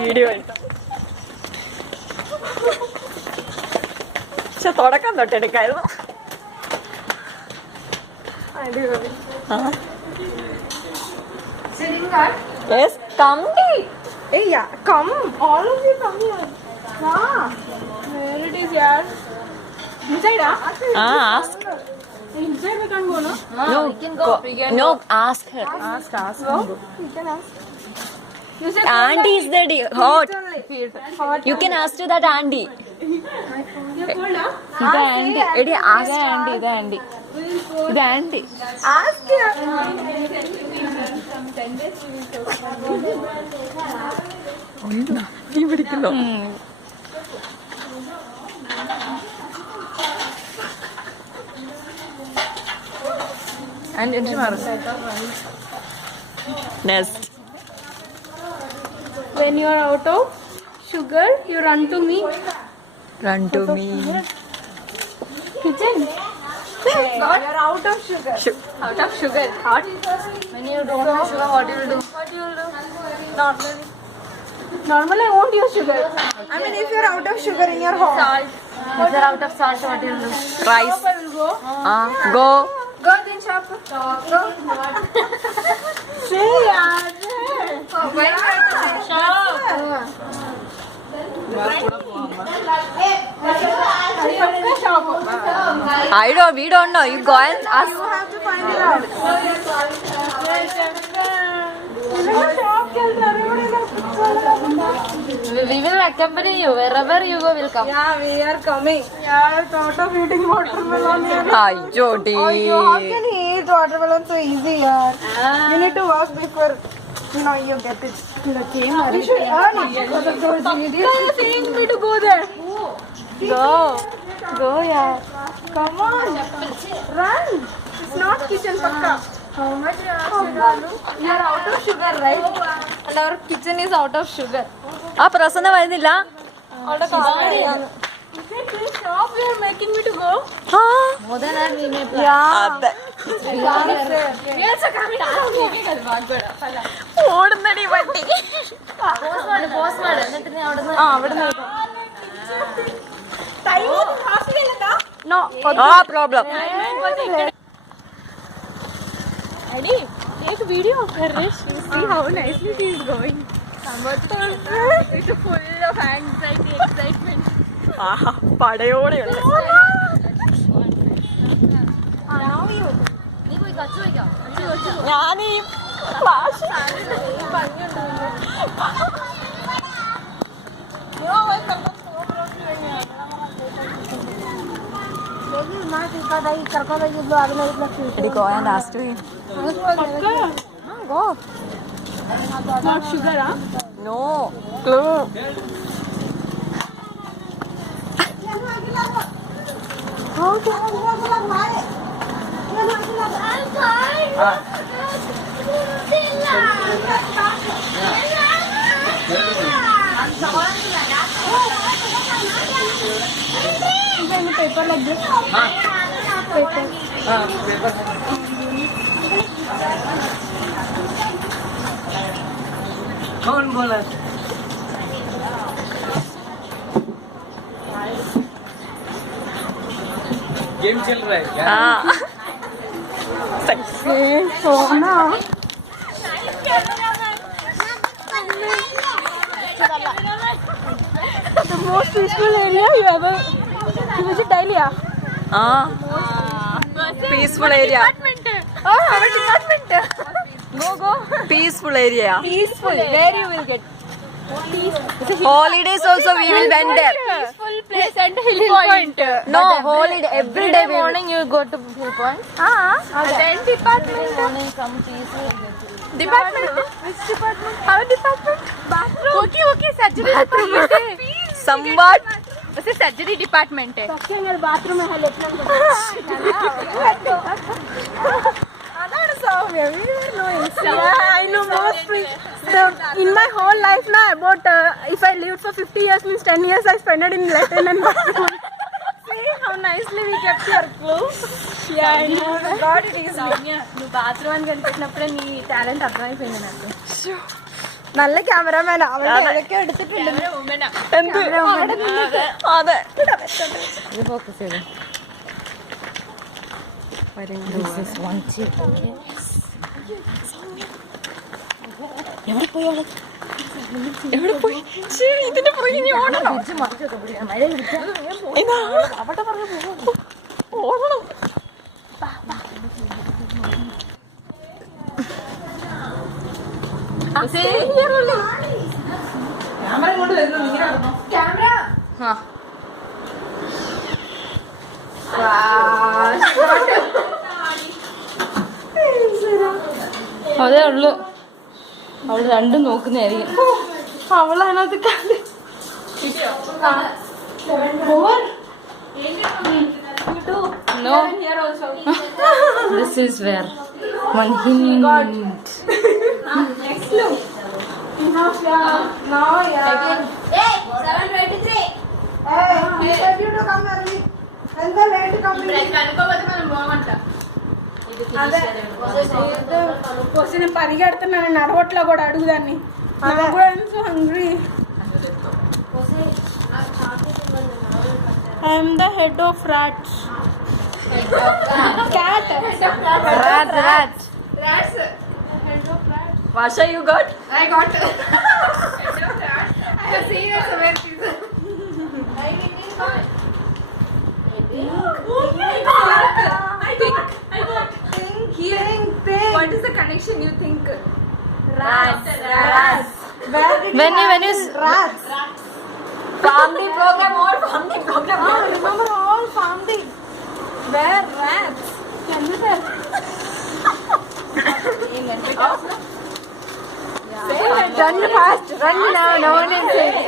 Video പക്ഷെ തുടക്കം തൊട്ടെടുക്കായിരുന്നു. Yes, come. Hey, yeah, come. All of you come here. Where it is, yaar? Inside, Ask. Inside we can't go, no? No, we can go. No, ask her. Ask. Go. We can ask. You say Auntie is the hot. hot. You can ask to that auntie. You cold, huh? ഇത് anti എടി ആകെ anti ഇത് anti ഇത് anti Ask her. നീ പിടിക്കുന്നു. And into Maru. Next. When you are out of sugar, you run to me. Run to me. Kitchen. You are out of sugar. Out of sugar. Hot. When you don't have sugar, what you will do? What you will do? Normally. Normally, I won't use sugar. I mean, if you are out of sugar in your home. Salt. If you are out of salt, what you will do? Rice. I will go. Go. Go then shop. Go. Say yaar. Shop. We don't know. You go and ask. You have to find it out. We will accompany you wherever you go. Will come. Yeah, we are coming. Yeah, thought of eating watermelon. അയ്യോ D. How can he eat watermelon so easy, yaar? You need to work before you get it. You should earn it because of those idiots. They are saying me to go there. Go, yaar. Come on, run. It's not kitchen, pakka. How much you are? You are out of sugar, right? And our kitchen is out of sugar. ആ പ്രസന്ന വരുന്നില്ല. Please stop. You are making me to go. More than that, we may plan. അതെ We also coming down. ഓടുന്നടി വണ്ടി. Pause mode. എന്നിട്ട് നീ അവിടുന്ന് അവിടുന്ന് No. Problem. Eddie, take a video of her race. You see how nicely she is going. It's full of anxiety, excitement. Aaha പടയോടെയുണ്ട്. Now you. നീ പോയി കച്ചു വയ്ക്കാം. ഞാനീ എടി go and ask to him. Go. Not sugar, huh? No. Paper like this. Paper. कौन बोला? Game चल रहा है क्या? सोना. The most peaceful area you ever visit daily. Peaceful area. Oh, our department. Go. Peaceful area. Peaceful. Where you will get. Holidays also we will went there. Peaceful place and hill point. No, holiday every day we will. morning you go to Hill Point. Then department. Morning come peaceful. Department. Which department? Our department. Bathroom. Okay. Surgery department. Somewhat. उसे surgery department है. Bathroom में I know most. In my whole life, about if I lived for 50 years means 10 years I spent it in Latin and bathroom. See how nicely we kept your clue. Yeah, and you got it easily. నువ్వు bathroom అని కనిపెట్టినప్పుడే నీ talent అర్థమైపోయింది నాకు. നല്ല cameraman അവരൊക്കെ എടുത്തിട്ടുണ്ട്. എന്ത് അതെ ഇത് ഫോക്കസ് ചെയ്തു. This is one chip. എവിടെ പോയി? ഇതിന്റെ പുറകെ ഇനി ഓടണം. അവിടെ പറഞ്ഞു ഓടണം. അതേ ഉള്ളു. അവള് രണ്ടും നോക്കുന്നതായിരിക്കും. അവളതിനകത്ത് No. This is where one hint. next look. Now, yeah. Hey, 7:23. Hey, he said you to come early. And the late coming. కనుకోకపోతే మనం బాగుంట. అదే క్వశ్చన్ పరిగెడుతున్నాను నడవట్లో కూడా అడుగుదాన్ని. నాకు కూడా so hungry. I am the head of rats. Cat. Rat. Rats. Vasha, you got? I got. I have seen it somewhere. I didn't find. I got. Think. What is the connection you think? Rats. When you Rats. Family program or family program. Remember all family. Where rats? Can you tell? Run fast. Run now. No one is saying.